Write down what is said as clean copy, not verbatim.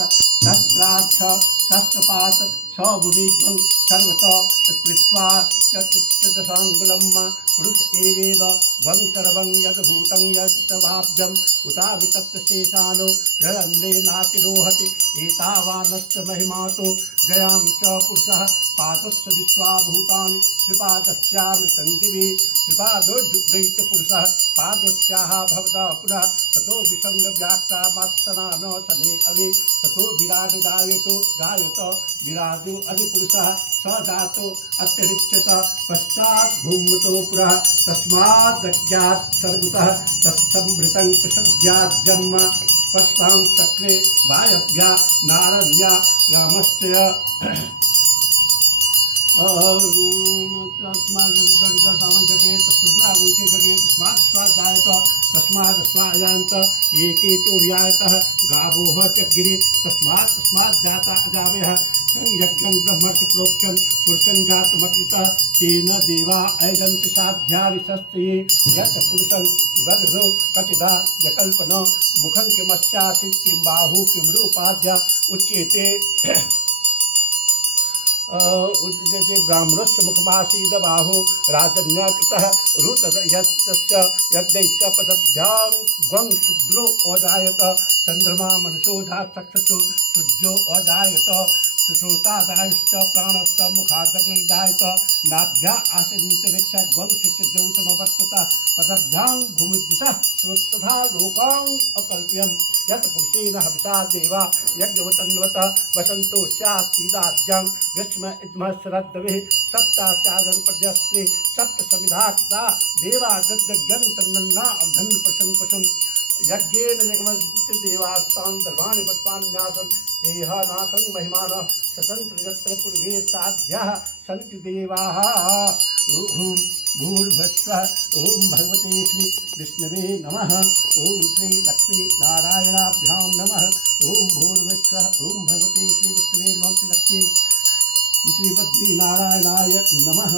सहस्राक्ष सहस्रपात सभुविग्वं सर्वतः स्पृष्ट्वा चतुष्टदशाङ्गुलं पुरुष एवेद वं सर्वं यद्भूतं यस्तवाब्जम् उतावितत्तशेषानो यदन्ये नातिरोहति एतावानस्य महिमातो जयां च पुरुषः पादस्य विश्वाभूतानि त्रिपादस्यामृतं दिवि त्रिपादोद्गैतपुरुषः पादस्याः भवतः पुनः ततो विसङ्गव्याक्तामात्सना न सने अवे ततो विराट जायत विराजो अधिपुरुषः स जातो अत्यरिच्यत पश्चात् भूमतो पुरः तस्माद्ज्ञात् सर्वतः तत्संभृतं प्रसद्याज्यम् पश्चां चक्रे वायव्या नारण्या रामस्य तस्मात् ये केतो व्यायतः गावोह च गिरि तस्मात् जाता जावयः यज्ञं ब्रह्मर्ष प्रोक्षन् पुरुषं जातमकृतः तेन देवा ऐजन्ति साध्यानि शस्त्रे यत् पुरुषं विदधो कचिदा विकल्पन मुखं किमस्यासीत् किं बाहु किं रूपाद्या उच्यते उद्यते ब्राह्मणस्य मुखमासीद बाहो राजन्यकृतः ऋतस्य यद्यस्य पदभ्यां ग्वं शूद्रो अजायत चन्द्रमा मनसो चक्षुषु सूर्यो अजायत सुश्रोतादायश्च प्राणश्च मुखादग्निर्जायत नाभ्या आसनिन्तरिक्ष ग्वं शुचिद्रौ समवर्तत पदभ्यां भूमिदिशः श्रोतथा लोकां अकल्प्यं यत् पुरुषेण हविषा देवा यज्ञवतन्वतः वसन्तो स्यासीदाज्ञां ग्रीष्म इद्मः शरद्दविः सप्तास्यादन् प्रजस्त्रे सप्त समिधा कृता देवा दद्यज्ञन्तन्नन्ना अवधन् प्रसं पशुं यज्ञेन जगमस्ति देवास्तान् सर्वाणि पद्मान्यासं देह नाकं महिमानः स्वतन्त्र यत्र पूर्वे साध्याः सन्ति देवाः भूर्भुवस्सुवः ओं भगवते श्री विष्णवे नमः ओं श्री लक्ष्मी नारायणाभ्यां नमः ओं भूर्भुवस्सुवः ओं भगवते श्री विष्णवे नमः श्री लक्ष्मी श्री बद्री नारायणाय नमः।